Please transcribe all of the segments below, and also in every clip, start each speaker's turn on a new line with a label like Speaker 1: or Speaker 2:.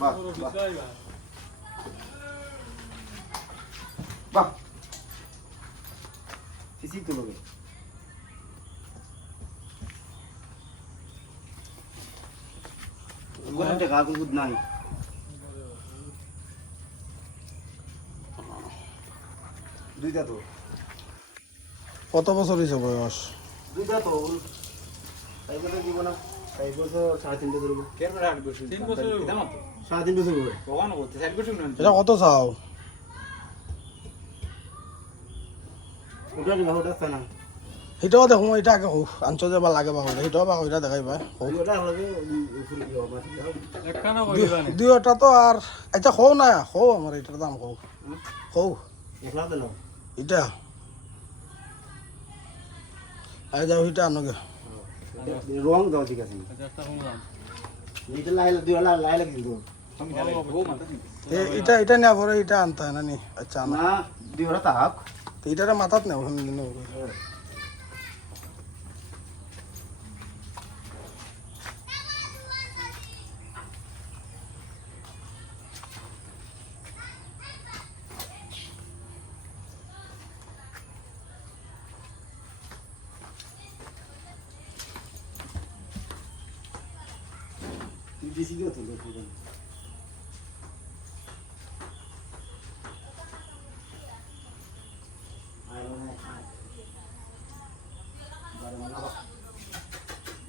Speaker 1: বাহ বাহ। তো লোকে গোটা টাকা গুদ নাই। দুইটা তো।
Speaker 2: কত বছর হয়েছে বয়স?
Speaker 1: দুইটা তো। তাই দিব না। বছর সাড়ে
Speaker 3: তিন বছর
Speaker 1: সাড়ে তিন বছর?
Speaker 2: এটা কত চাও?
Speaker 1: ওটা দিবা ওটা না
Speaker 2: সেইটাও দেখো এটা আগে হোক আনছ যে বা লাগে বা করে সেইটাও বা কইরা দেখাই পাই
Speaker 1: হলে
Speaker 2: দুইটা তো আর আচ্ছা খৌ না? খৌ আমার এটার দাম খৌ খৌ এটা আই যাও এটা আনোগে।
Speaker 1: রং দাও ঠিক আছে। এটা লাই দুই লাই লাই কিন্তু।
Speaker 3: নি
Speaker 2: এটা এটা পরে এটা আনতে হয় না নি আচ্ছা
Speaker 1: না দুই তাহাক।
Speaker 2: তো এটারে মাথাত নেও সেদিন নেব
Speaker 1: তুই বেশি দিও তো লোক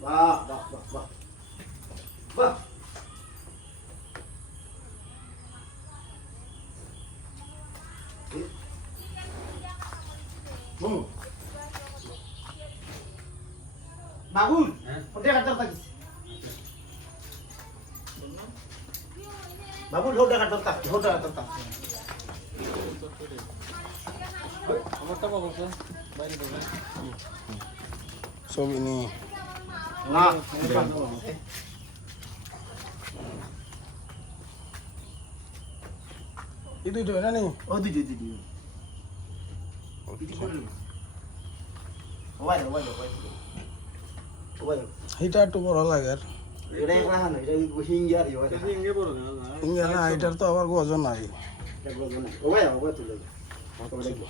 Speaker 1: বাহ বাহ বাহ বাহ বাহ হুম বাবুল ওটা কাটতে থাকিস বাবুল হোটা কাটতে থাক হোটা কাটতে থাক
Speaker 3: আমারটা স্যার বাইরে দেবে
Speaker 2: ছবি নি। এই হয় না নি?
Speaker 1: ও দিদি দিদি ওয়াই ওয়াই ওয়াই। ওয়াই।
Speaker 2: সেইটা একটু বড় লাগে আর।
Speaker 1: এটা একলা না এটা হিঙ্গিয়ার ইয়া এটা?
Speaker 3: বড় না
Speaker 2: ইঙ্গা না এটার তো আবার গজন নাই।
Speaker 1: একলা না ওয়াই ওয়াই তুলে ওটা দেখো।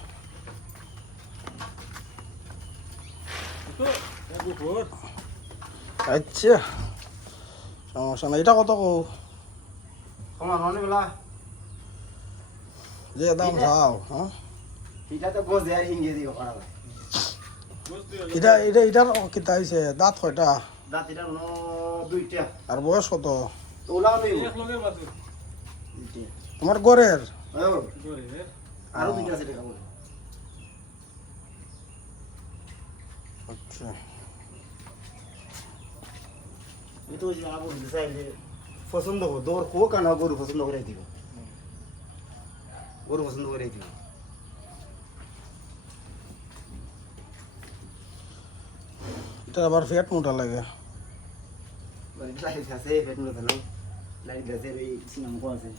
Speaker 3: তো এক উপর
Speaker 2: আচ্ছা সমস্যা নাই। এটা কত কো
Speaker 1: কমা ননে বলা।
Speaker 2: যে দাম চাও হ্যাঁ
Speaker 1: এটা তো গোজ দিও করা
Speaker 2: এটা এটা এটার কিতা হয়েছে দাঁত কয়টা?
Speaker 1: দাঁত এটা ন দুইটা।
Speaker 2: আর বয়স কত?
Speaker 1: ওলা নেই
Speaker 2: তোমার গড়ের?
Speaker 1: আরও দুইটা আছে দেখা বলে
Speaker 2: আচ্ছা।
Speaker 1: এই তো যে আবু ডিসাইড পছন্দ করো দৌড় কো কানা গরু পছন্দ করে দিব গরু পছন্দ করে দিব
Speaker 2: এটা আবার ফ্যাট মোটা লাগে।
Speaker 1: লাইট আছে পেট মতো ফেলো লাইট আছে এই সিনেমা কো আছে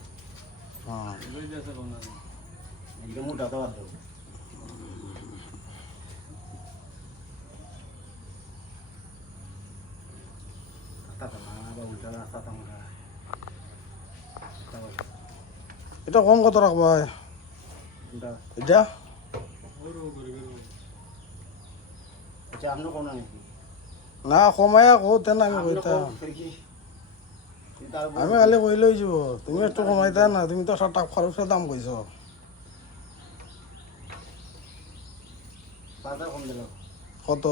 Speaker 2: হ্যাঁ
Speaker 3: বুঝে যাচ্ছে কোন না
Speaker 1: এটা মোটা তো আর Tata mana ba ulta na tata mana.
Speaker 2: এটা কম কত রাখবা
Speaker 1: Ulta.
Speaker 2: এটা
Speaker 3: ওরো করে করে
Speaker 1: Acha amno kono nahi.
Speaker 2: না কমায়া কো তেন আমি কইতাম আমি খালি কই লই যাব। তুমি একটু কমাইতা না তুমি তো টাকা খরচের দাম কইছো. কত.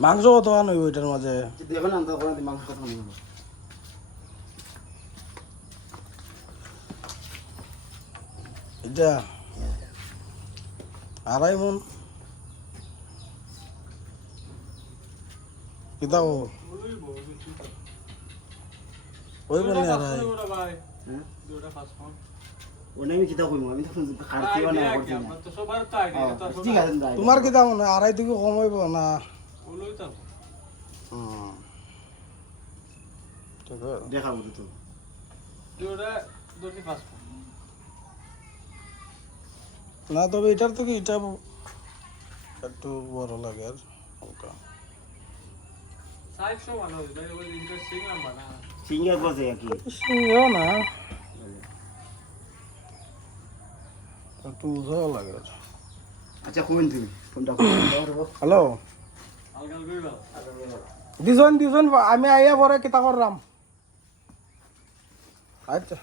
Speaker 2: মাংস কত আন হইব এটার মাঝে এটা আড়াই মন কিতা ও
Speaker 3: ওই বড় কিছু
Speaker 2: ওই বলে আড়াই
Speaker 3: ওরা ভাই
Speaker 1: হ্যাঁ
Speaker 3: দুটা পাঁচ ফোন
Speaker 1: ওনে আমি কিতা কইমু আমি তো খাড়তি বানা করছি না
Speaker 3: তো সবার তো আইডিয়া তো
Speaker 1: ঠিক আছে দাই
Speaker 2: তোমার কিতা মনে আড়াই থেকে কম হইব না
Speaker 1: দেখাবো তো
Speaker 2: না তবে এটার থেকে এটা একটু বড় লাগে আর
Speaker 1: সিঙ্গার বসে আর কি
Speaker 2: সিংহেও না একটু উজাও লাগে
Speaker 1: আচ্ছা কোন তুমি ফোনটা
Speaker 2: হ্যালো দুজন দুজন আমি আইয়া পরে কিতা করলাম আচ্ছা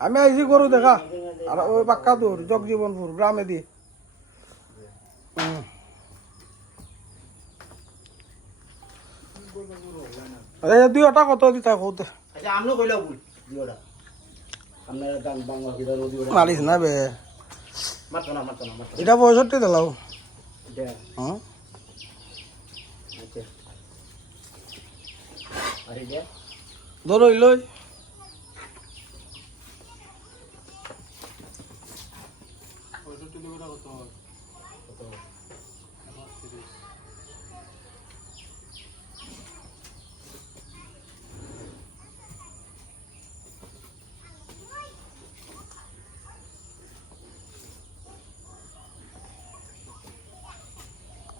Speaker 2: আমি আইজি করু দেখা আর ওই বাক্কা দূর জগজীবনপুর গ্রামে দি হুম। দুইটা কত দিতা কৌতে?
Speaker 1: আচ্ছা আমনো কইলা বল দুইটা আপনার দাম বাংলা কিদার ওদি দুইটা
Speaker 2: মারিস না বে।
Speaker 1: মারতো না মারতো না মারতো
Speaker 2: এটা পঁয়ষট্টি দিলাও।
Speaker 1: এটা।
Speaker 2: হ্যাঁ।
Speaker 1: আচ্ছা। আর এটা?
Speaker 2: ধরো লই।